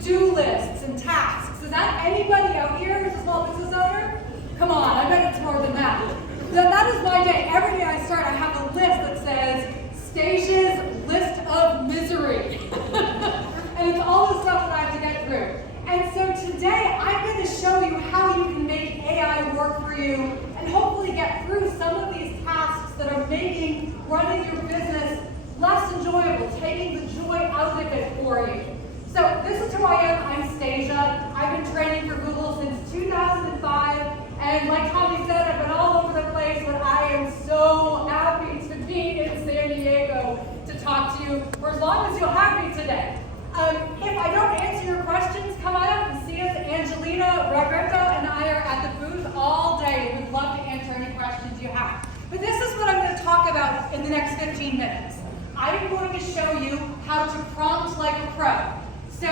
to-do lists and tasks. Is that anybody out here who's a small business owner? Come on, I bet it's more than that. That is my day. Every day I start, I have a list that says, Stasia's List of Misery. And it's all the stuff that I have to get through. And so today, I'm going to show you how you can make AI work for you and hopefully get through some of these tasks that are making running your business less enjoyable, taking the joy out of it for you. So this is who I am. I'm Stasia. I've been training for Google since 2005. And like Tommy said, I've been all over the place, but I am so happy to be in San Diego to talk to you for as long as you'll have me today. If I don't answer your questions, come on up and see us. Angelina, Roberto, and I are at the booth all day. We'd love to answer any questions you have. But this is what I'm going to talk about in the next 15 minutes. I'm going to show you how to prompt like a pro. So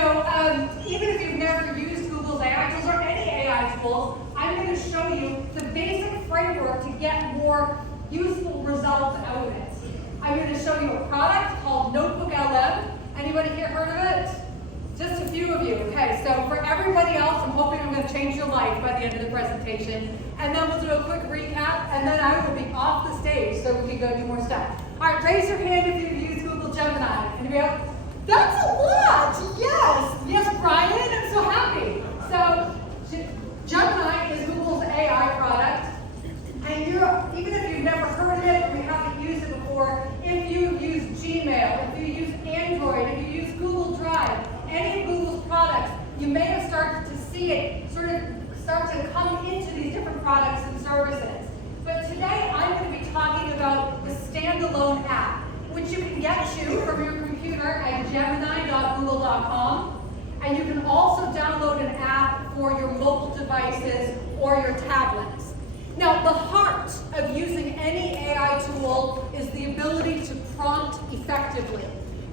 even if you've never used Google's AI tools or any AI tools, I'm going to show you the basic framework to get more useful results out of it. I'm going to show you a product called Notebook LM. Anybody here heard of it? Just a few of you. Okay, so for everybody else, I'm hoping I'm going to change your life by the end of the presentation. And then we'll do a quick recap, and then I will be off the stage so we can go do more stuff. All right, raise your hand if you've used Google Gemini. Anybody else? That's a lot! Yes! Yes, Brian, I'm so happy. So, Gemini is Google's AI product. And even if you've never heard of it or you haven't used it before, if you use Gmail, if you use Android, if you use Google Drive, any of Google's products, you may have started to see it sort of start to come into these different products and services. But today I'm going to be talking about the standalone app, which you can get to from your computer at gemini.google.com. And you can also download an app for your mobile devices or your tablets. Now, the heart of using any AI tool is the ability to prompt effectively.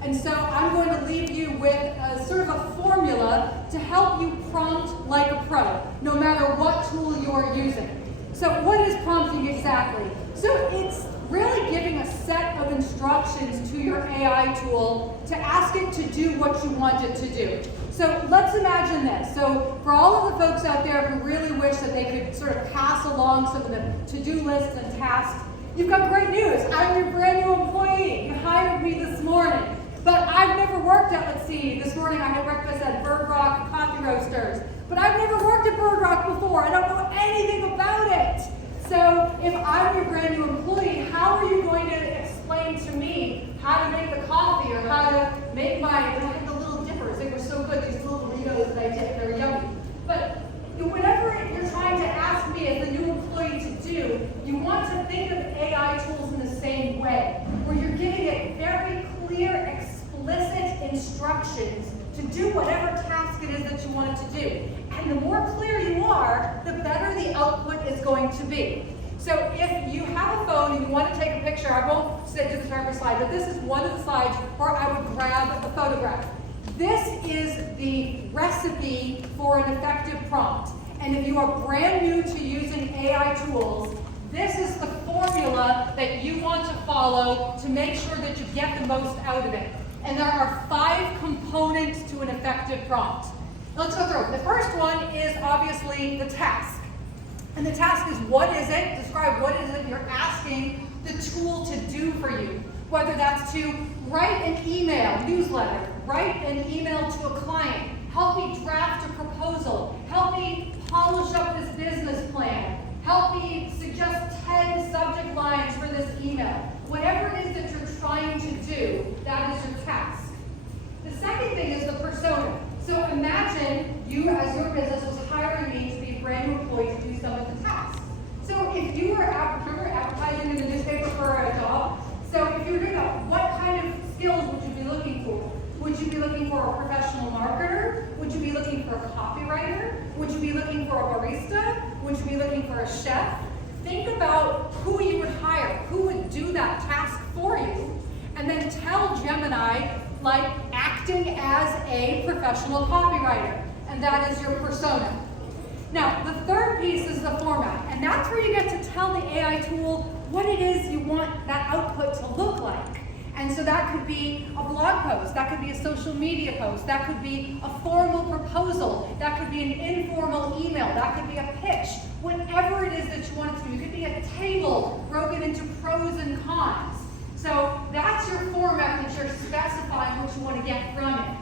And so I'm going to leave you with a sort of a formula to help you prompt like a pro, no matter what tool you're using. So what is prompting exactly? So it's really giving a set of instructions to your AI tool to ask it to do what you want it to do. So let's imagine this. So for all of the folks out there who really wish that they could sort of pass along some of the to-do lists and tasks, you've got great news. I'm your brand new employee. You hired me this morning. But I've never worked at, let's see, this morning I had breakfast at Bird Rock Coffee Roasters. But I've never worked at Bird Rock before. I don't know anything about it. So if I'm your brand new employee, how are you going to explain to me how to make the coffee or how to make I had the little dippers. They were so good, these little burritos that I did, they were yummy. But whatever you're trying to ask me as a new employee to do, you want to think of AI tools in the same way, where you're giving it very clear, explicit instructions to do whatever task it is that you want it to do. And the more clear you are, the better the output is going to be. So if you have a phone and you want to take a picture, I won't say to the entire slide, but this is one of the slides where I would grab a photograph. This is the recipe for an effective prompt. And if you are brand new to using AI tools, this is the formula that you want to follow to make sure that you get the most out of it. And there are 5 components to an effective prompt. Let's go through. The first one is obviously the task. And the task is, what is it? Describe what is it you're asking the tool to do for you. Whether that's to write an email, newsletter, write an email to a client, help me draft a proposal, help me polish up this business plan, help me suggest 10 subject lines for this email. Whatever it is that you're trying to do, that is your task. The second thing is the persona. So imagine you, as your business, was hiring me to be a brand new employee to do some of the tasks. So if you were advertising in the newspaper for a job, so if you were doing that, what kind of skills would you be looking for? Would you be looking for a professional marketer? Would you be looking for a copywriter? Would you be looking for a barista? Would you be looking for a chef? Think about who you would hire, who would do that task for you, and then tell Gemini, like acting as a professional copywriter, and that is your persona. Now, the third piece is the format, and that's where you get to tell the AI tool what it is you want that output to look like. And so that could be a blog post, that could be a social media post, that could be a formal proposal, that could be an informal email, that could be a pitch, whatever it is that you want it to be. It could be a table broken into pros and cons. So that's your format that you're specifying what you want to get from it.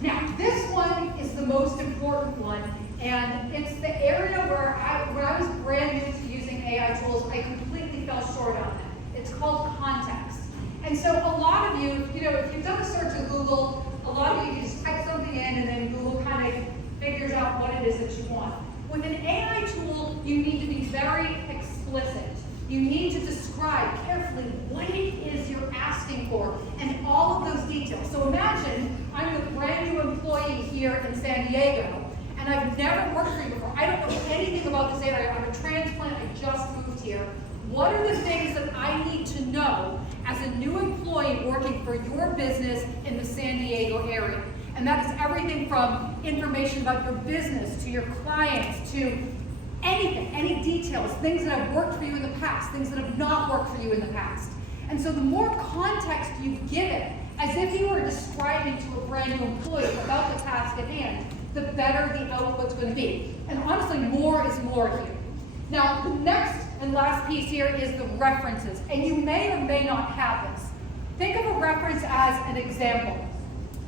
Now, this one is the most important one, and it's the area where when I was brand new to using AI tools, I completely fell short on it. It's called context. And so a lot of you, if you've done a search in Google, a lot of you just type something in and then Google kind of figures out what it is that you want. With an AI tool, you need to be very explicit. You need to describe carefully what it is you're asking for and all of those details. So imagine I'm a brand new employee here in San Diego and I've never worked for you before. I don't know anything about this area. I'm a transplant. I just moved here. What are the things that I need to know as a new employee working for your business in the San Diego area? And that is everything from information about your business to your clients to anything, any details, things that have worked for you in the past, things that have not worked for you in the past. And so the more context you give it, as if you were describing to a brand new employee about the task at hand, the better the output's going to be. And honestly, more is more here. Now, the next and last piece here is the references. And you may or may not have this. Think of a reference as an example.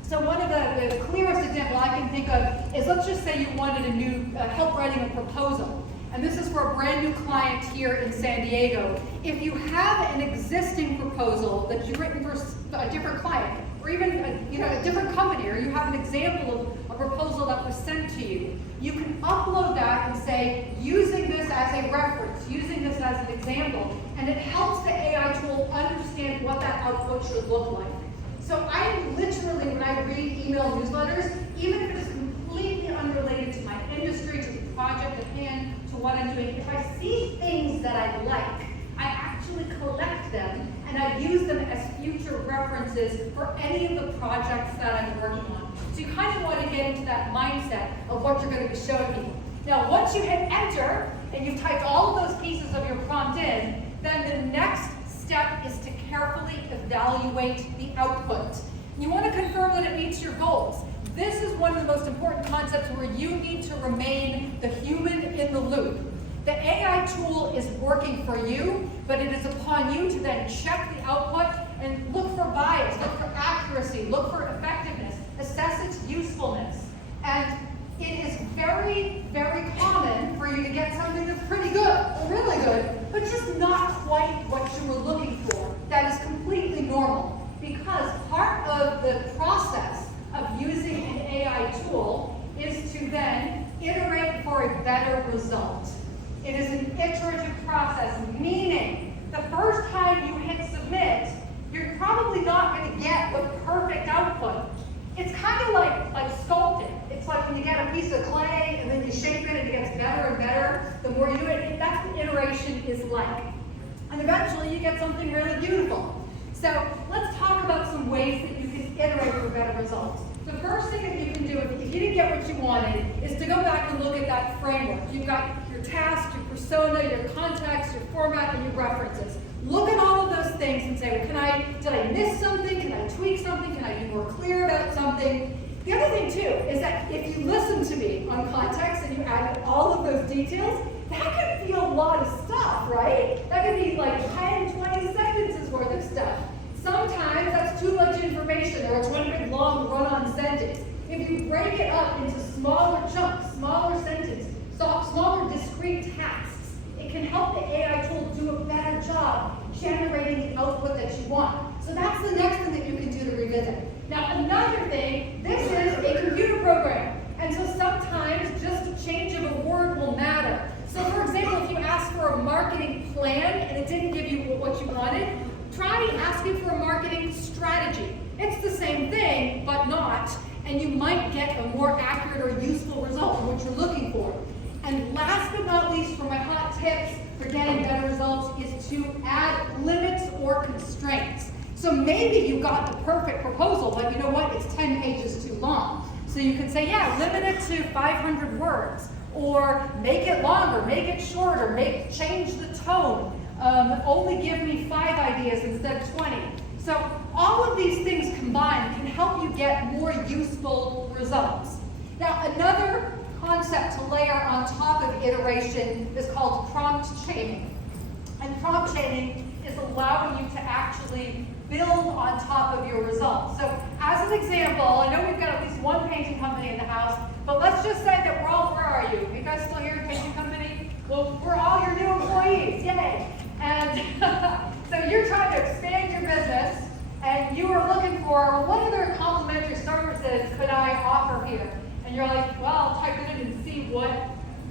So one of the clearest example I can think of is, let's just say you wanted a new help writing a proposal. And this is for a brand new client here in San Diego. If you have an existing proposal that you've written for a different client, or even a different company, or you have an example of a proposal that was sent to you, you can upload that and say, using this as a reference, using this as an example, and it helps the AI tool understand what that output should look like. So I literally, when I read email newsletters, even if it is completely unrelated to my industry, to the project at hand, to what I'm doing, if I see things that I like, I actually collect them and I use them as future references for any of the projects that I'm working on. So you kind of want to get into that mindset of what you're going to be showing people. Now, once you hit enter and you've typed all of those pieces of your prompt in, then the next step is to carefully evaluate the output. You want to confirm that it meets your goals. This is one of the most important concepts where you need to remain the human in the loop. The AI tool is working for you, but it is upon you to then check the output and look for bias, look for accuracy, look for effectiveness, assess its usefulness. And it is very, very common for you to get something that's pretty good, or really good, but just not quite what you were looking for. That is completely normal, because part of the process of using an AI tool is to then iterate for a better result. It is an iterative process, meaning the first time you hit submit, you're probably not going to get the perfect output. It's kind of like sculpting. It's like when you get a piece of clay and then you shape it and it gets better and better. The more you do it, that's what iteration is like. And eventually you get something really beautiful. So let's talk about some ways that you can iterate for better results. The first thing that you can do if you didn't get what you wanted is to go back and look at that framework. You've got your task, your persona, your context, your format, and your references. Look at all of those things and say, well, did I miss something? Can I tweak something? Can I be more clear about something? The other thing too is that if you listen to me on context and you add all of those details, that could be a lot of stuff, right? That could be like 10, 20 sentences worth of stuff. Sometimes that's too much information, or it's one big long run-on sentence. If you break it up into smaller chunks, smaller sentences, smaller discrete tasks, it can help the AI tool do a better job generating the output that you want. So that's the next thing that you can do to revisit. Now, another thing, this is a computer program. And so sometimes just a change of a word will matter. So for example, if you ask for a marketing plan and it didn't give you what you wanted, try asking for a marketing strategy. It's the same thing, but not, and you might get a more accurate or useful result of what you're looking for. And last but not least, for my hot tips for getting better results is to add limits or constraints. So maybe you got the perfect proposal, but you know what? It's 10 pages too long. So you can say, yeah, limit it to 500 words, or make it longer, make it shorter, change the tone. Only give me 5 ideas instead of 20. So all of these things combined can help you get more useful results. Now, another concept to layer on top of iteration is called prompt chaining. And prompt chaining is allowing you to actually build on top of your results. So as an example, I know we've got at least one painting company in the house, but let's just say that we're all, where are you? You guys still here, painting company? Well, we're all your new employees, yay! And so you're trying to expand your business, and you are looking for, well, what other complimentary services could I offer here? And you're like, well, I'll type it in and see what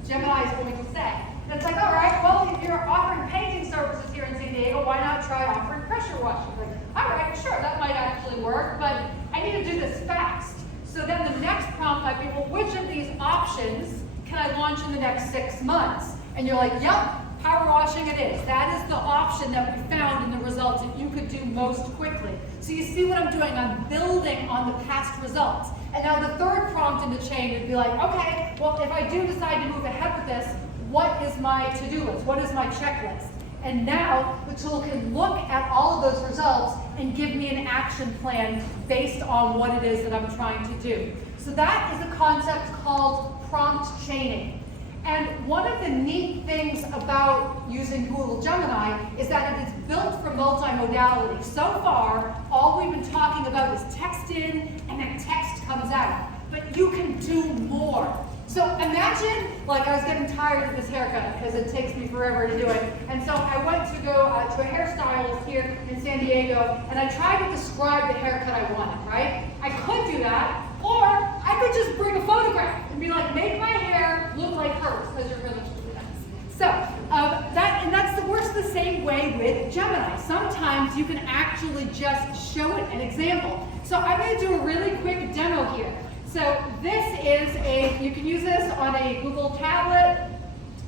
Gemini is going to say. And it's like, all right, well, if you're offering painting services here in San Diego, why not try offering pressure washing? Like, all right, sure, that might actually work, but I need to do this fast. So then the next prompt might be, well, which of these options can I launch in the next 6 months? And you're like, yep, power washing it is. That is the option that we found in the results that you could do most quickly. So you see what I'm doing? I'm building on the past results. And now the third prompt in the chain would be like, okay, well, if I do decide to move ahead with this, what is my to-do list? What is my checklist? And now the tool can look at all of those results and give me an action plan based on what it is that I'm trying to do. So that is a concept called prompt chaining. And one of the neat things about using Google Gemini is that it is built for multimodality. So far, all we've been talking about is text in and then text comes out. But you can do more. So imagine, like, I was getting tired of this haircut because it takes me forever to do it. And so I went to go to a hairstylist here in San Diego, and I tried to describe the haircut I wanted, right? I could do that, or I could just bring a photograph and be like, make my hair look like hers, because you're really nice. So that works the same way with Gemini. Sometimes you can actually just show it an example. So I'm going to do a really quick demo here. So this is you can use this on a Google tablet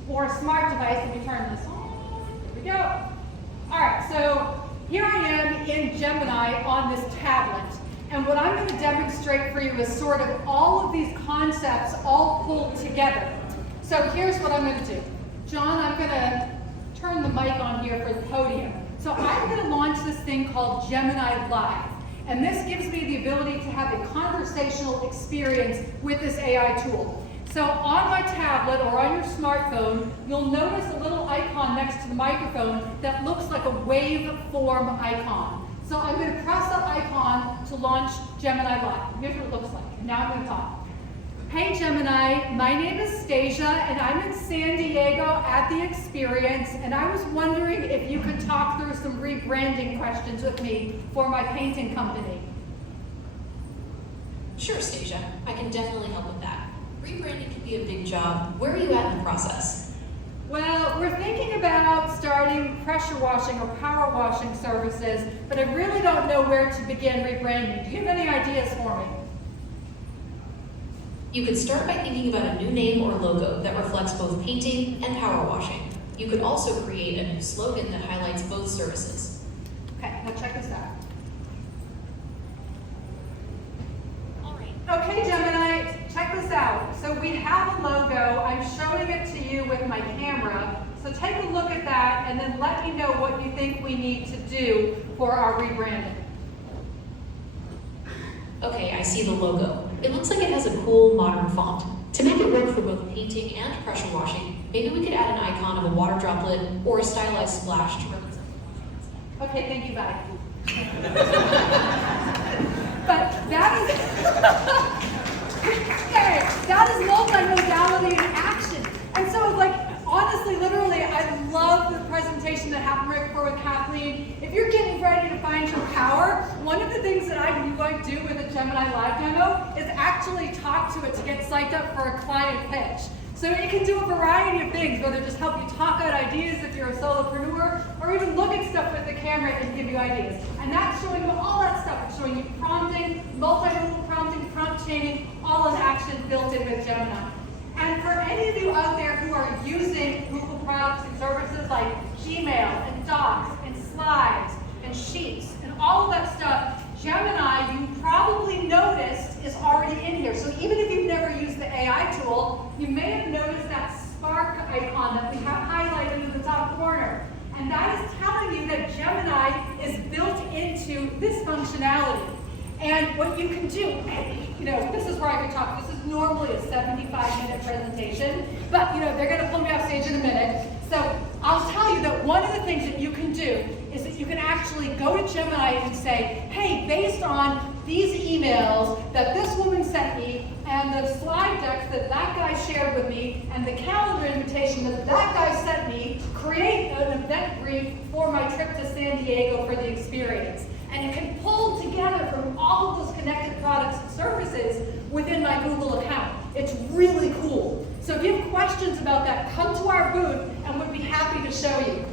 or a smart device. Let me turn this on. Here we go. All right, so here I am in Gemini on this tablet. And what I'm going to demonstrate for you is sort of all of these concepts all pulled together. So here's what I'm going to do. John, I'm going to turn the mic on here for the podium. So I'm going to launch this thing called Gemini Live. And this gives me the ability to have a conversational experience with this AI tool. So on my tablet or on your smartphone, you'll notice a little icon next to the microphone that looks like a waveform icon. So I'm going to press that icon to launch Gemini Live. Here's what it looks like. And now I'm going to talk. Hey Gemini, my name is Stasia and I'm in San Diego at the Experience, and I was wondering if you could talk through some rebranding questions with me for my painting company. Sure, Stasia. I can definitely help with that. Rebranding can be a big job. Where are you at in the process? Well, we're thinking about starting pressure washing or power washing services, but I really don't know where to begin rebranding. Do you have any ideas for me? You could start by thinking about a new name or logo that reflects both painting and power washing. You could also create a new slogan that highlights both services. Okay, now check this out. All right. Okay, Gemini, check this out. So we have a logo. I'm showing it to you with my camera. So take a look at that and then let me know what you think we need to do for our rebranding. Okay, I see the logo. It looks like it has a cool modern font. To make it work for both painting and pressure washing, maybe we could add an icon of a water droplet or a stylized splash to represent the washing. Okay, thank you, bye. But that is multimodality in action. And so, like, honestly, literally, I love the presentation that happened right before with Kathleen. If you're getting ready to find your power, one of the things that I knew I'd do with a Gemini Live demo is actually talk to it to get psyched up for a client pitch. So it can do a variety of things, whether just help you talk out ideas if you're a solopreneur, or even look at stuff with the camera and give you ideas. And that's showing you all that stuff. It's showing you prompting, multimodal prompting, prompt chaining, all in action built in with Gemini. And for any of you out there who are using Google products and services like Gmail and Docs and Slides and Sheets and all of that stuff, Gemini, you probably noticed, is already in here. So even if you've never used the AI tool, you may have noticed that spark icon that we have highlighted in the top corner. And that is telling you that Gemini is built into this functionality. And what you can do, this is where I could talk. This is normally a 75-minute presentation, but they're going to pull me off stage in a minute. So I'll tell you that one of the things that you can do is that you can actually go to Gemini and say, hey, based on these emails that this woman sent me, and the slide decks that guy shared with me, and the calendar invitation that guy sent me, create an event brief for my trip to San Diego for the experience. And it can pull together from all of those connected products and services within my Google account. It's really cool. So if you have questions about that, come to our booth and we'd be happy to show you.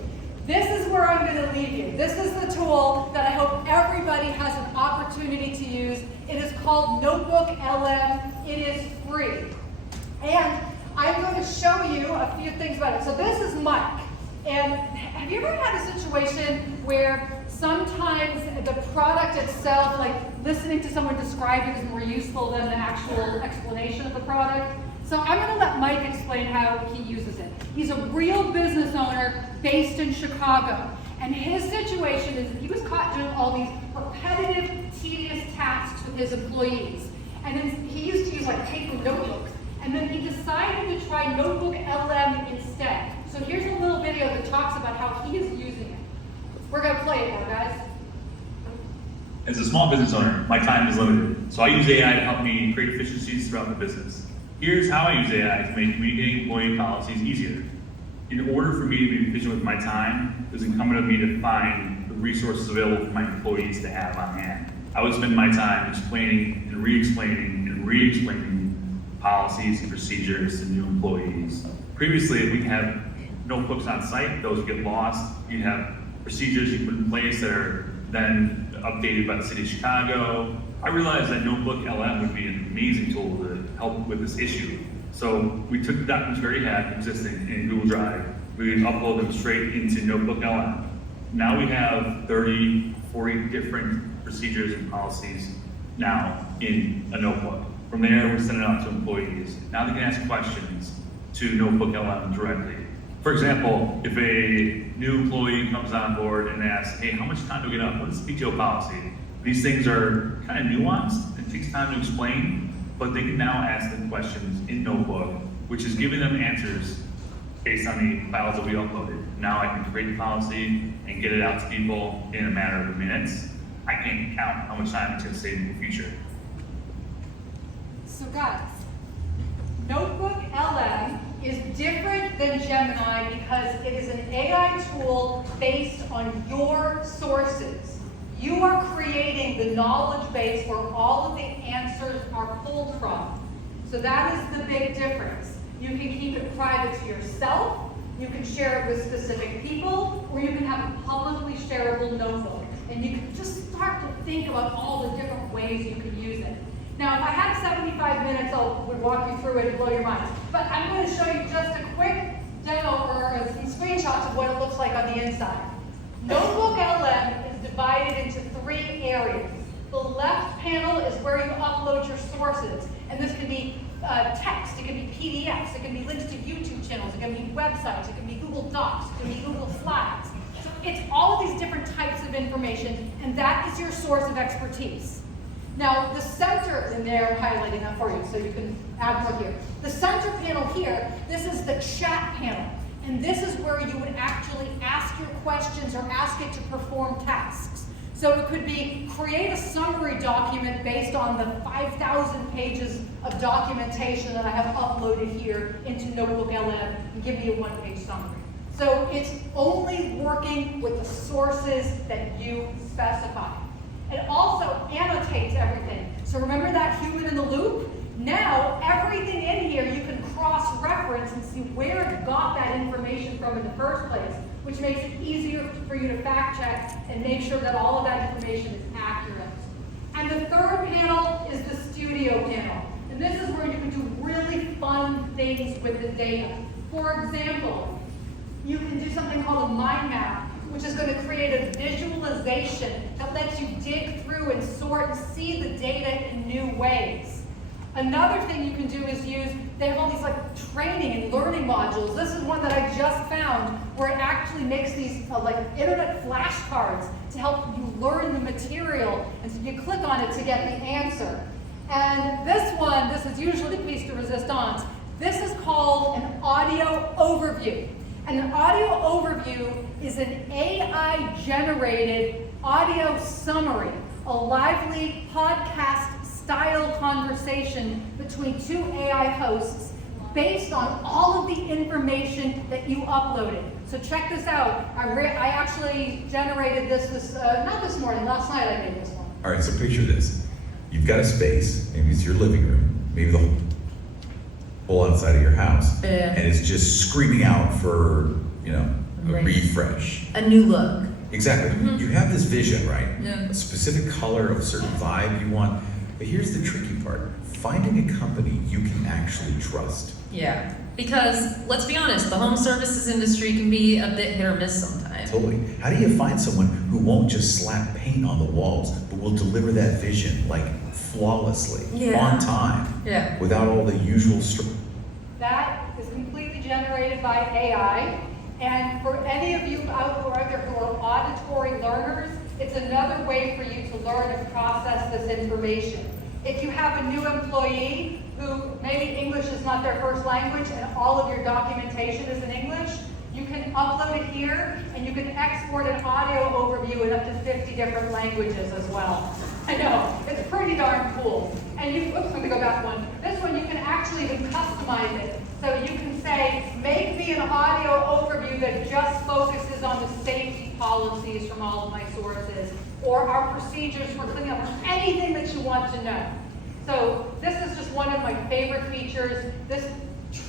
This is where I'm going to leave you. This is the tool that I hope everybody has an opportunity to use. It is called Notebook LM. It is free. And I'm going to show you a few things about it. So this is Mike. And have you ever had a situation where sometimes the product itself, like listening to someone describe it, is more useful than the actual explanation of the product? So I'm going to let Mike explain how he uses it. He's a real business owner based in Chicago. And his situation is that he was caught doing all these repetitive, tedious tasks with his employees. And then he used to use like paper notebooks. And then he decided to try Notebook LM instead. So here's a little video that talks about how he is using it. We're going to play it now, guys. As a small business owner, my time is limited, so I use AI to help me create efficiencies throughout the business. Here's how I use AI to make communicating employee policies easier. In order for me to be efficient with my time, it was incumbent on me to find the resources available for my employees to have on hand. I would spend my time explaining and re-explaining policies and procedures to new employees. Previously, we'd have notebooks on site, those would get lost. You'd have procedures you put in place that are then updated by the city of Chicago. I realized that Notebook LM would be an amazing tool to help with this issue. So we took the documents we already had existing in Google Drive. We would upload them straight into Notebook LM. Now we have 30, 40 different procedures and policies now in a notebook. From there, we're sending it out to employees. Now they can ask questions to Notebook LM directly. For example, if a new employee comes on board and asks, hey, how much time do we get up? What is PTO policy? These things are kind of nuanced. It takes time to explain, but they can now ask them questions in Notebook, which is giving them answers based on the files that we uploaded. Now I can create the policy and get it out to people in a matter of minutes. I can't count how much time it's going to save in the future. So guys, Notebook LM is different than Gemini because it is an AI tool based on your sources. You are creating the knowledge base where all of the answers are pulled from. So that is the big difference. You can keep it private to yourself, you can share it with specific people, or you can have a publicly shareable notebook. And you can just start to think about all the different ways you can use it. Now, if I had 75 minutes, I would walk you through it and blow your minds. But I'm going to show you just a quick demo or some screenshots of what it looks like on the inside. Notebook LM is divided into 3 areas. The left panel is where you upload your sources. And this can be text, it can be PDFs, it can be links to YouTube channels, it can be websites, it can be Google Docs, it can be Google Slides. So it's all of these different types of information, and that is your source of expertise. Now, the center, and they're highlighting that for you, so you can add more here. The center panel here, this is the chat panel. And this is where you would actually ask your questions or ask it to perform tasks. So it could be create a summary document based on the 5,000 pages of documentation that I have uploaded here into Notebook LM and give me a 1-page summary. So it's only working with the sources that you specify. It also annotates everything. So remember that human in the loop? Now, everything in here you can cross-reference and see where it got that information from in the first place, which makes it easier for you to fact-check and make sure that all of that information is accurate. And the third panel is the studio panel. And this is where you can do really fun things with the data. For example, you can do something called a mind map, which is going to create a visualization that lets you dig through and sort and see the data in new ways. Another thing you can do is they have all these like training and learning modules. This is one that I just found where it actually makes these like internet flashcards to help you learn the material. And so you click on it to get the answer. And this is usually the piece de resistance. This is called an audio overview. And an audio overview is an AI-generated audio summary, a lively podcast-style conversation between two AI hosts based on all of the information that you uploaded. So check this out. I actually generated this not this morning, last night I made this one. All right, so picture this. You've got a space, maybe it's your living room, maybe the whole outside of your house, Yeah. and it's just screaming out for, a Right. refresh. A new look. Exactly. You have this vision, right? Yeah. A specific color, of a certain vibe you want. But here's the tricky part. Finding a company you can actually trust. Yeah. Because let's be honest, the home services industry can be a bit hit or miss sometimes. Totally. How do you find someone who won't just slap paint on the walls, but will deliver that vision, like, flawlessly, Yeah. on time, Yeah. without all the usual That is completely generated by AI. And for any of you out there who are auditory learners, it's another way for you to learn and process this information. If you have a new employee who maybe English is not their first language and all of your documentation is in English, you can upload it here and you can export an audio overview in up to 50 different languages as well. I know, it's pretty darn cool. And oops, I'm gonna go back one. This one you can actually even customize it. So you can say, make me an audio overview that just focuses on the safety policies from all of my sources, or our procedures for cleaning up, anything that you want to know. So this is just one of my favorite features. This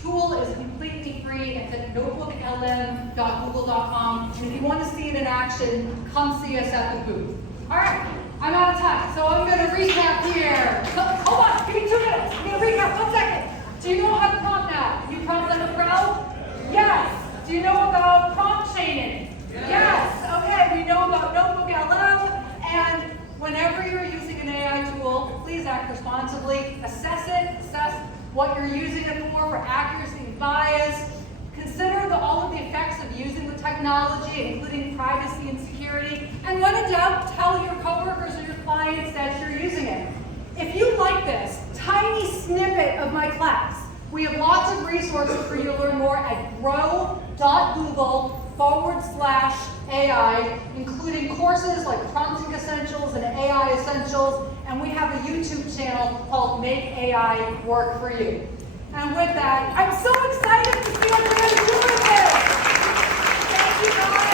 tool is completely free. It's at notebooklm.google.com. And if you want to see it in action, come see us at the booth. All right, I'm out of time, so I'm going to recap here. Hold on, give me 2 minutes. I'm going to recap, 1 second. Do you know how to prompt now? You prompt like a pro? Yes. Do you know about prompt chaining? Yes. Okay, we know about Notebook LM, and whenever you're using an AI tool, please act responsibly. Assess it, assess what you're using it for accuracy and bias. Consider all of the effects of using the technology, including privacy and security. And when in doubt, tell your coworkers or your clients that you're using it. If you like this tiny snippet of my class, we have lots of resources for you to learn more at grow.google/AI, including courses like Prompting Essentials and AI Essentials, and we have a YouTube channel called Make AI Work For You. And with that, I'm so excited to see what we're going to do with this. Thank you guys.